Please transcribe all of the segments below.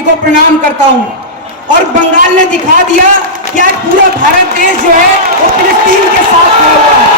Party को प्रणाम करता हूं। और बंगाल ने दिखा दिया कि आज पूरा भारत देश जो है वो फिलिस्तीन के साथ खड़ा हुआ है।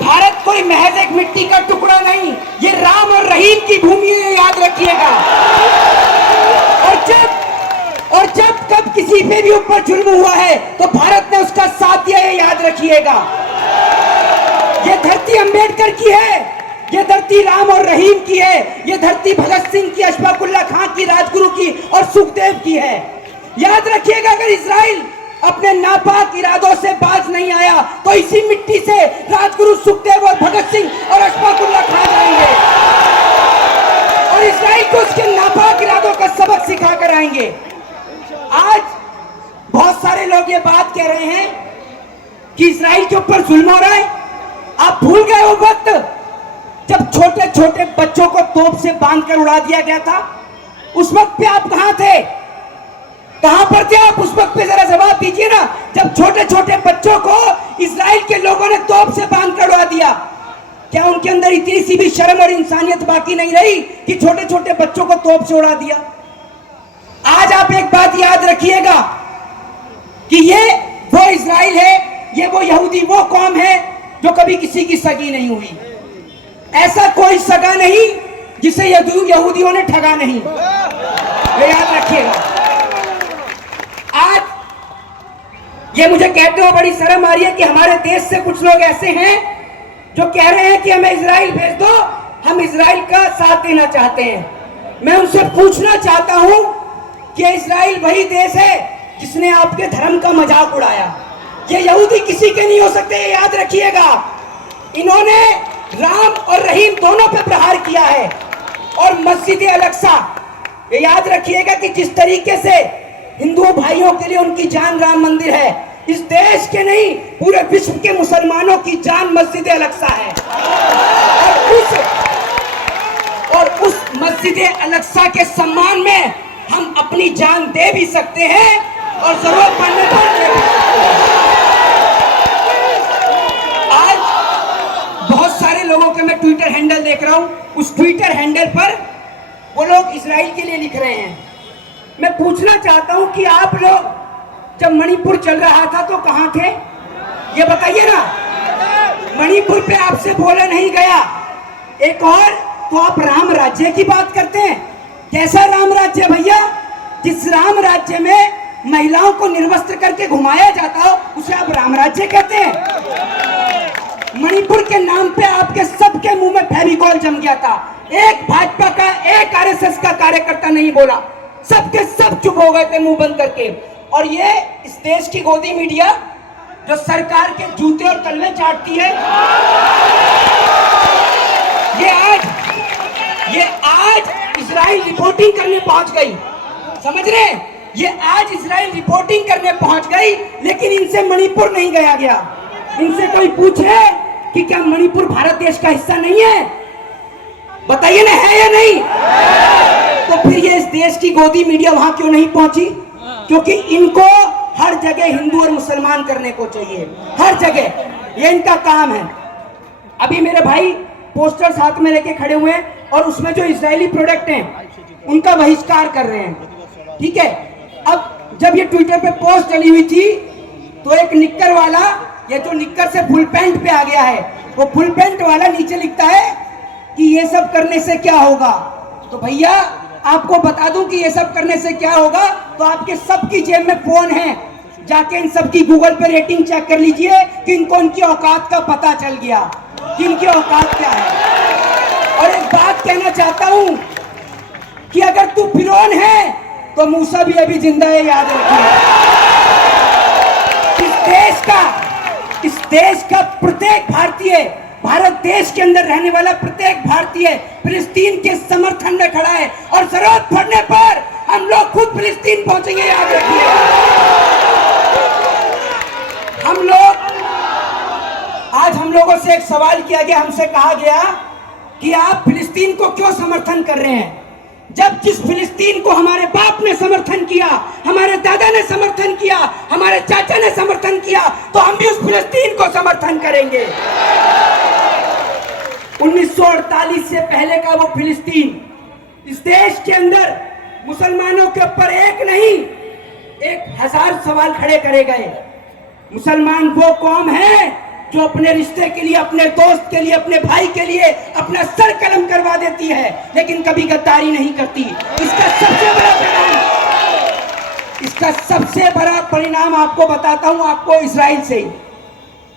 भारत कोई महज एक मिट्टी का टुकड़ा नहीं, ये राम और रहीम की भूमि है, याद रखिएगा। और जब कब किसी पे भी ऊपर जुल्म हुआ है तो भारत ने उसका साथ दिया है, याद रखिएगा। ये धरती अंबेडकर की है, ये धरती राम और रहीम की है, ये धरती भगत सिंह की, अशफाक उल्लाह खां की, राजगुरु की और सुखदेव की है। याद रखिएगा, अगर इजराइल अपने नापाक इरादों से बाज नहीं आया तो इसी मिट्टी से राजगुरु, सुखदेव और भगत सिंह और अशफाक उल्लाह खां जाएंगे और इजराइल को उसके नापाक इरादों का सबक सिखा कर आएंगे। आज बहुत सारे लोग ये बात कह रहे हैं कि इजराइल के ऊपर जुल्म हो रहा है। आप भूल गए वो वक्त जब छोटे छोटे बच्चों को तोप से बांधकर उड़ा दिया गया था? उस वक्त पे आप कहां थे? कहां पर थे आप उस वक्त पे? जरा जवाब दीजिए ना। जब छोटे छोटे बच्चों को इजराइल के लोगों ने तोप से बांधकर उड़ा दिया, क्या उनके अंदर इतनी सी भी शर्म और इंसानियत बाकी नहीं रही कि छोटे छोटे बच्चों को तोप से उड़ा दिया? आज आप एक बात याद रखिएगा कि ये वो इजराइल है, ये वो यहूदी, वो कौम है जो कभी किसी की सगी नहीं हुई। ऐसा कोई सगा नहीं जिसे यहूदियों ने ठगा नहीं, ये याद रखिएगा। आज ये मुझे कहते हुए बड़ी शर्म आ रही है कि हमारे देश से कुछ लोग ऐसे हैं जो कह रहे हैं कि हमें इजराइल भेज दो, हम इजराइल का साथ देना चाहते हैं। मैं उनसे पूछना चाहता हूं कि इजराइल वही देश है जिसने आपके धर्म का मजाक उड़ाया। ये यहूदी किसी के नहीं हो सकते, याद रखिएगा। इन्होंने राम और रहीम दोनों पे प्रहार किया है। और मस्जिद अल-अक्सा, ये याद रखिएगा कि जिस तरीके से हिंदू भाइयों के लिए उनकी जान राम मंदिर है, इस देश के नहीं पूरे विश्व के मुसलमानों की जान मस्जिद अल-अक्सा है। और उस मस्जिद अल-अक्सा के सम्मान में हम अपनी जान दे भी सकते हैं और जरूरत पड़ने पर दे भी सकते हैं। आज बहुत सारे लोगों के मैं ट्विटर हैंडल देख रहा हूं, उस ट्विटर हैंडल पर वो लोग इजराइल के लिए लिख रहे हैं। मैं पूछना चाहता हूं कि आप लोग जब मणिपुर चल रहा था तो कहां थे? ये बताइए ना। मणिपुर पे आपसे बोला नहीं गया। एक और तो आप राम राज्य की बात करते हैं। कैसा राम राज्य भैया? जिस राम राज्य में महिलाओं को निर्वस्त्र करके घुमाया जाता हो उसे आप राम राज्य कहते हैं? मणिपुर के नाम पे आपके सबके मुंह में फेविकॉल जम गया था। एक भाजपा का, एक आरएसएस का कार्यकर्ता नहीं बोला, सबके सब चुप हो गए थे मुंह बंद करके। और ये इस देश की गोदी मीडिया जो सरकार के जूते और तलवे चाटती है, ये आज इजराइल रिपोर्टिंग करने पहुंच गई। समझ रहे हैं? ये आज इजराइल रिपोर्टिंग करने पहुंच गई, लेकिन इनसे मणिपुर नहीं गया गया। इनसे कोई पूछे कि क्या मणिपुर भारत देश का हिस्सा नहीं है? बताइए ना, है या नहीं? तो फिर ये इस देश की गोदी मीडिया वहां क्यों नहीं पहुंची? क्योंकि इनको हर जगह हिंदू और मुसलमान करने को चाहिए, हर जगह, ये इनका काम है। अभी मेरे भाई पोस्टर साथ में लेके खड़े हुए हैं और उसमें जो इजरायली प्रोडक्ट हैं उनका बहिष्कार कर रहे हैं। ठीक है, अब जब ये ट्विटर पे पोस्ट डली हुई थी तो एक निक्कर वाला, ये जो निक्कर से फुल पैंट पे आ गया है, वो फुल पैंट वाला नीचे लिखता है कि ये सब करने से क्या होगा। तो भैया आपको बता दूं कि ये सब करने से क्या होगा, तो आपके सबकी जेब में फोन है, जाके इन सब की गूगल पे रेटिंग चेक कर लीजिए कि इनको उनकी औकात का पता चल गया कि इनकी औकात क्या है। और एक बात कहना चाहता हूं कि अगर तू फिरौन है तो मूसा भी अभी जिंदा है, याद रखिए। इस देश का प्रत्येक भारतीय, भारत देश के अंदर रहने वाला प्रत्येक भारतीय फिलिस्तीन के समर्थन में खड़ा है और जरूरत पड़ने पर हम लोग खुद फिलिस्तीन पहुंचेंगे, याद रखिए। आज हम लोगों से एक सवाल किया गया, हमसे कहा गया कि आप फिलिस्तीन को क्यों समर्थन कर रहे हैं? जब जिस फिलिस्तीन को हमारे बाप ने समर्थन किया, हमारे दादा ने समर्थन किया, हमारे चाचा ने समर्थन किया, तो हम भी उस फिलिस्तीन को समर्थन करेंगे। 1948 से पहले का वो फिलिस्तीन, इस देश के अंदर मुसलमानों के ऊपर एक नहीं 1000 सवाल खड़े करे गए। मुसलमान वो कौम है जो अपने रिश्ते के लिए, अपने दोस्त के लिए, अपने भाई के लिए अपना सर कलम करवा देती है, लेकिन कभी गद्दारी नहीं करती। इसका सबसे बड़ा परिणाम आपको बताता हूं, आपको इजराइल से।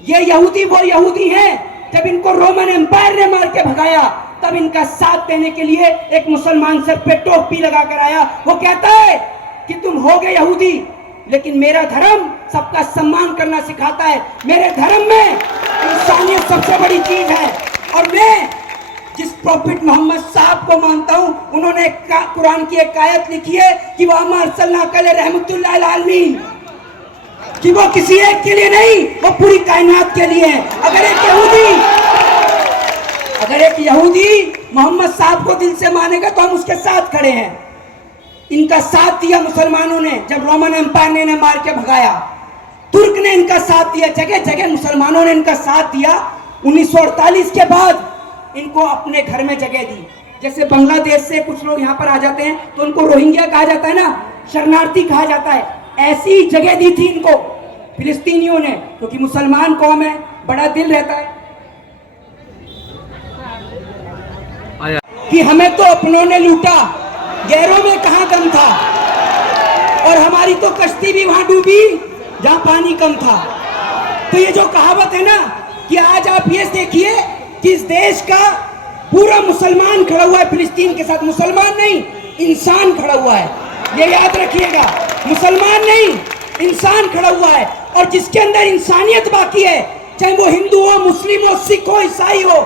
ये यहूदी वो यहूदी हैं, जब इनको रोमन एम्पायर ने मार के भगाया तब इनका साथ देने के लिए एक मुसलमान सर पे टोपी लगा कर आया। वो कहता है कि तुम होगे यहूदी, लेकिन मेरा धर्म सबका सम्मान करना सिखाता है। मेरे धर्म में इंसानियत सबसे बड़ी चीज है। और मैं जिस प्रॉफिट मोहम्मद साहब को मानता हूं, उन्होंने कुरान की एक आयत लिखी है कि वह रहमतुल्लाह अल आलमीन, कि वो किसी एक के लिए नहीं, वो पूरी कायनात के लिए है। अगर एक यहूदी मोहम्मद साहब को दिल से मानेगा तो हम उसके साथ खड़े हैं। इनका साथ दिया मुसलमानों ने, जब रोमन एम्पायर ने इन्हें मार के भगाया। तुर्क ने इनका साथ दिया, जगह जगह मुसलमानों ने इनका साथ दिया। 1948 के बाद इनको अपने घर में जगह दी। जैसे बांग्लादेश से कुछ लोग यहाँ पर आ जाते हैं तो उनको रोहिंग्या कहा जाता है ना, शरणार्थी कहा जाता है। ऐसी जगह दी थी इनको फिलिस्तीनियों ने, क्योंकि मुसलमान कौम है, बड़ा दिल रहता है कि हमें तो अपनों ने लूटा, गैरों में कहां दम था। और हमारी तो कश्ती भी वहां डूबी जहां पानी कम था। तो ये जो कहावत है ना कि आज आप ये देखिए कि इस देश का पूरा मुसलमान खड़ा हुआ है फिलिस्तीन के साथ। मुसलमान नहीं, इंसान खड़ा हुआ है, ये याद रखिएगा। मुसलमान नहीं, इंसान खड़ा हुआ है। और जिसके अंदर इंसानियत बाकी है, चाहे वो हिंदू हो, मुस्लिम हो, सिख हो, ईसाई हो,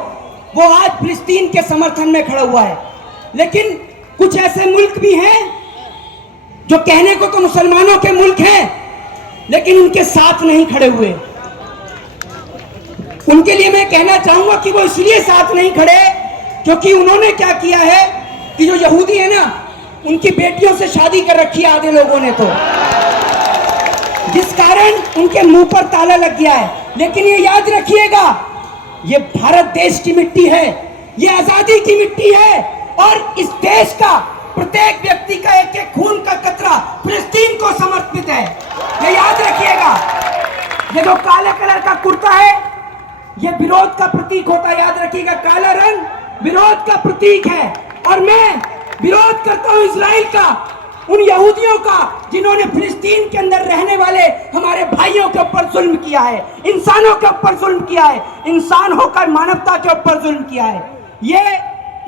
वो आज फिलिस्तीन के समर्थन में खड़ा हुआ है। लेकिन कुछ ऐसे मुल्क भी हैं जो कहने को तो मुसलमानों के मुल्क हैं, लेकिन उनके साथ नहीं खड़े हुए। उनके लिए मैं कहना चाहूंगा कि वो इसलिए साथ नहीं खड़े क्योंकि उन्होंने क्या किया है कि जो यहूदी है ना, उनकी बेटियों से शादी कर रखी है आधे लोगों ने, तो जिस कारण उनके मुंह पर ताला लग गया है। लेकिन ये याद रखिएगा, ये भारत देश की मिट्टी है, ये आजादी की मिट्टी है, और इस देश का प्रत्येक व्यक्ति का एक एक खून का कतरा फिलिस्तीन को समर्पित है। ये याद रखिएगा। ये जो काले कलर का कुर्ता है, ये विरोध का प्रतीक होता है। याद रखिएगा, काला रंग विरोध का प्रतीक है। और मैं विरोध करता हूं इजराइल का, उन यहूदियों का जिन्होंने फिलिस्तीन के अंदर रहने वाले हमारे भाइयों के ऊपर जुल्म किया है, इंसानों के ऊपर जुल्म किया है, इंसान होकर मानवता के ऊपर जुल्म किया है। ये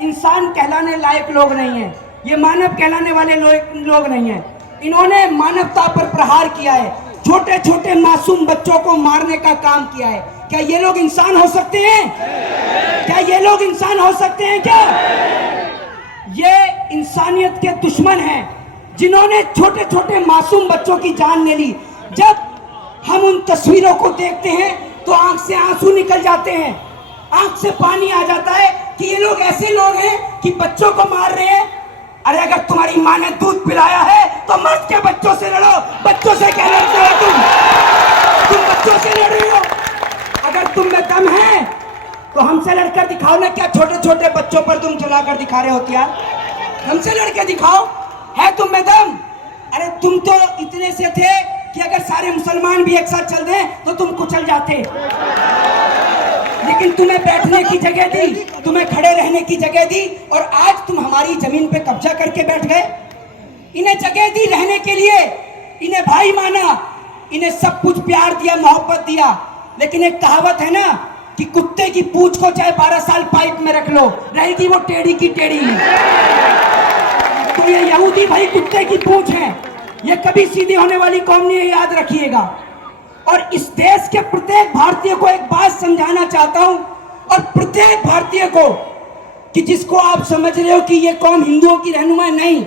इंसान कहलाने लायक लोग नहीं है, ये मानव कहलाने वाले लोग नहीं है। इन्होंने मानवता पर प्रहार किया है, छोटे छोटे मासूम बच्चों को मारने का काम किया है। क्या ये लोग इंसान हो सकते हैं? क्या ये लोग इंसान हो सकते हैं? क्या ये इंसानियत के दुश्मन हैं जिन्होंने छोटे छोटे मासूम बच्चों की जान ले ली। जब हम उन तस्वीरों को देखते हैं तो आंख से आंसू निकल जाते हैं, आंख से पानी आ जाता है कि ये लोग ऐसे लोग हैं कि बच्चों को मार रहे हैं। अरे अगर तुम्हारी माँ ने दूध पिलाया है तो मर्द के बच्चों से लड़ो, बच्चों से क्या लड़ते हो तुम बच्चों से लड़ रहे हो। अगर तुम में दम है तो हमसे लड़कर दिखाओ ना। क्या छोटे छोटे बच्चों पर तुम चलाकर दिखा रहे हो? क्या हमसे लड़के दिखाओ, है तुम में दम? अरे तुम तो इतने से थे कि अगर सारे मुसलमान भी एक साथ चल दें तो तुम कुचल जाते, लेकिन तुम्हें बैठने की जगह दी, तुम्हें खड़े रहने की जगह दी, और आज तुम हमारी जमीन पे कब्जा करके बैठ गए। इन्हें जगह दी रहने के लिए, इन्हें भाई माना, इन्हें सब कुछ प्यार दिया, मोहब्बत दिया। लेकिन एक कहावत है ना कि कुत्ते की पूंछ को चाहे 12 साल पाइप में रख लो, रहेगी वो टेढ़ी की टेढ़ी। तो ये यहूदी भाई कुत्ते की पूंछ है, ये कभी सीधी होने वाली कौम नहीं है, याद रखिएगा। और इस देश के प्रत्येक भारतीय को एक बात समझाना चाहता हूं, और प्रत्येक भारतीय को, कि जिसको आप समझ रहे हो कि ये कौम हिंदुओं की रहनुमा नहीं,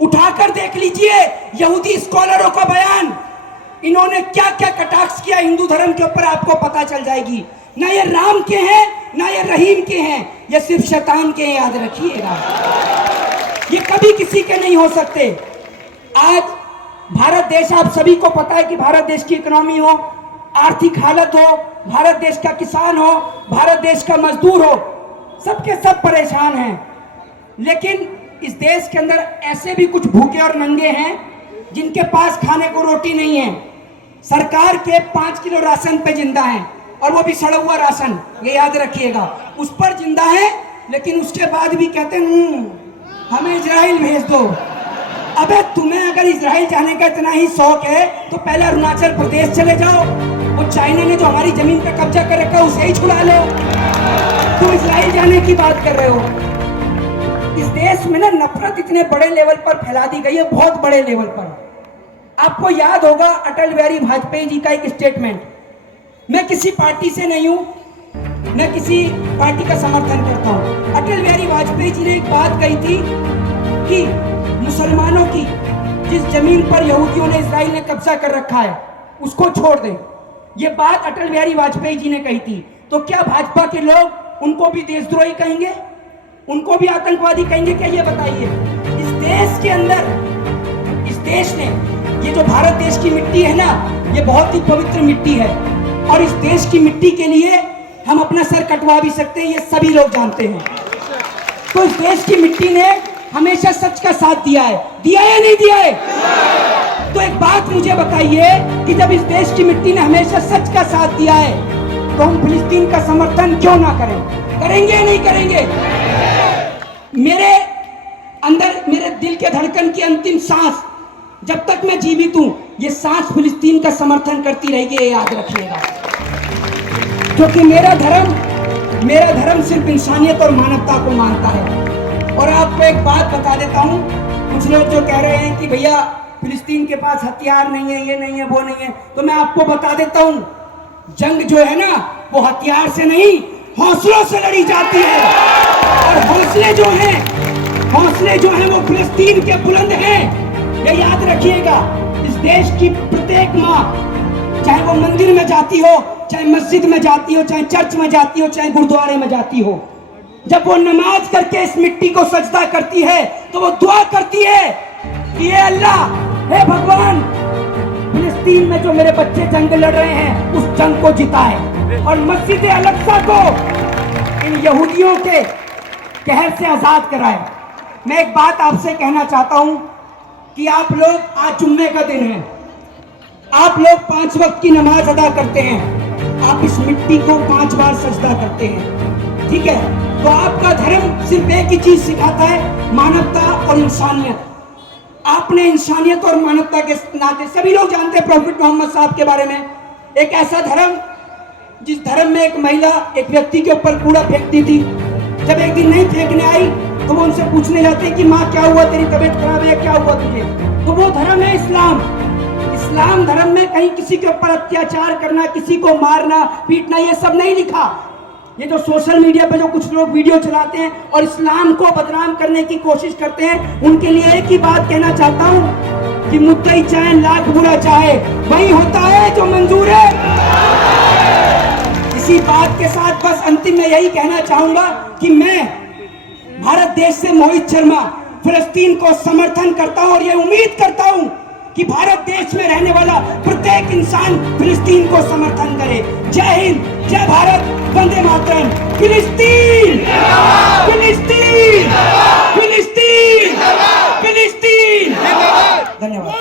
उठाकर देख लीजिए यहूदी स्कॉलरों का बयान। इन्होंने क्या क्या कटाक्ष किया हिंदू धर्म के ऊपर, आपको पता चल जाएगी। ना ये राम के हैं, ना ये रहीम के हैं, ये सिर्फ शैतान के हैं, याद रखिएगा। ये कभी किसी के नहीं हो सकते। आज भारत देश, आप सभी को पता है कि भारत देश की इकोनॉमी हो, आर्थिक हालत हो, भारत देश का किसान हो, भारत देश का मजदूर हो, सबके सब परेशान हैं, लेकिन इस देश के अंदर ऐसे भी कुछ भूखे और नंगे हैं जिनके पास खाने को रोटी नहीं है। सरकार के 5 किलो राशन पे जिंदा है, और वो भी सड़ा हुआ राशन, ये याद रखिएगा, उस पर जिंदा है। लेकिन उसके बाद भी कहते हैं हमें इजराइल भेज दो। अबे तुम्हें अगर इजराइल जाने का इतना ही शौक है तो पहले अरुणाचल प्रदेश चले जाओ, वो चाइना ने जो हमारी जमीन पे कब्जा कर रखा है उसे ही छुड़ा लो। तुम इजराइल जाने की बात कर रहे हो। इस देश में ना नफरत इतने बड़े लेवल पर फैला दी गई है, बहुत बड़े लेवल पर। आपको याद होगा अटल बिहारी वाजपेयी जी का एक स्टेटमेंट, मैं किसी पार्टी से नहीं हूं, मैं किसी पार्टी का समर्थन करता हूं। अटल बिहारी वाजपेयी जी ने एक बात कही थी कि मुसलमानों की जिस जमीन पर यहूदियों ने, इजराइल ने कब्जा कर रखा है उसको छोड़ दें। ये बात अटल बिहारी वाजपेयी जी ने कही थी। तो क्या भाजपा के लोग उनको भी देशद्रोही कहेंगे, उनको भी आतंकवादी कहेंगे क्या? ये बताइए। इस देश के अंदर, इस देश ने, ये जो भारत देश की मिट्टी है ना, ये बहुत ही पवित्र मिट्टी है, और इस देश की मिट्टी के लिए हम अपना सर कटवा भी सकते हैं, ये सभी लोग जानते हैं। तो इस देश की मिट्टी ने हमेशा सच का साथ दिया है या नहीं दिया है? तो एक बात मुझे बताइए कि जब इस देश की मिट्टी ने हमेशा सच का साथ दिया है तो हम फिलिस्तीन का समर्थन क्यों ना करें? करेंगे या नहीं करेंगे? मेरे अंदर, मेरे दिल के धड़कन की अंतिम सांस, जब तक मैं जीवित हूं, ये सांस फिलिस्तीन का समर्थन करती रहेगी, ये याद रखिएगा। क्योंकि मेरा धर्म सिर्फ इंसानियत और मानवता को मानता है। और आपको एक बात बता देता हूं, कुछ लोग जो कह रहे हैं कि भैया फिलिस्तीन के पास हथियार नहीं है, ये नहीं है, वो नहीं है, तो मैं आपको बता देता हूं, जंग जो है ना वो हथियार से नहीं, हौसलों से लड़ी जाती है। और हौसले जो हैं वो फिलिस्तीन के बुलंद हैं, ये याद रखिएगा। इस देश की प्रत्येक माँ, चाहे वो मंदिर में जाती हो, चाहे मस्जिद में जाती हो, चाहे चर्च में जाती हो, चाहे गुरुद्वारे में जाती हो, जब वो नमाज करके इस मिट्टी को सजदा करती है तो वो दुआ करती है कि ये अल्लाह, हे भगवान, फिलिस्तीन में जो मेरे बच्चे जंग लड़ रहे हैं उस जंग को जिताए और मस्जिद अल-अक्सा को इन यहूदियों के कहर से आजाद कराए। मैं एक बात आपसे कहना चाहता हूं कि आप लोग, आज जुम्मे का दिन है, आप लोग 5 वक्त की नमाज अदा करते हैं, आप इस मिट्टी को 5 बार सजदा करते हैं, ठीक है? तो आपका धर्म सिर्फ एक ही चीज सिखाता है, मानवता और इंसानियत। आपने इंसानियत और मानवता के नाते, सभी लोग जानते हैं प्रॉफिट मोहम्मद साहब के बारे में, एक ऐसा धर्म जिस धर्म में एक महिला एक व्यक्ति के ऊपर कूड़ा फेंकती थी, जब एक दिन नहीं फेंकने आई तो वो उनसे पूछने जाते कि माँ क्या हुआ, तेरी तबीयत खराब है, क्या हुआ तुझे? तो वो धर्म है इस्लाम। इस्लाम धर्म में कहीं किसी के ऊपर अत्याचार करना, किसी को मारना पीटना, ये सब नहीं लिखा। ये जो सोशल मीडिया पे जो कुछ लोग वीडियो चलाते हैं और इस्लाम को बदनाम करने की कोशिश करते हैं, उनके लिए एक ही बात कहना चाहता हूं कि मुद्दई चाहे लाख बुरा चाहे, वही होता है जो मंजूर है। इसी बात के साथ बस अंतिम में यही कहना चाहूंगा कि मैं भारत देश से मोहित शर्मा फिलिस्तीन को समर्थन करता हूं और ये उम्मीद करता हूं कि भारत देश में रहने वाला प्रत्येक इंसान फिलिस्तीन को समर्थन करे। जय हिंद, जय भारत, वंदे मातरम। फिलिस्तीन, फिलिस्तीन, फिलिस्तीन, फिलिस्तीन। धन्यवाद।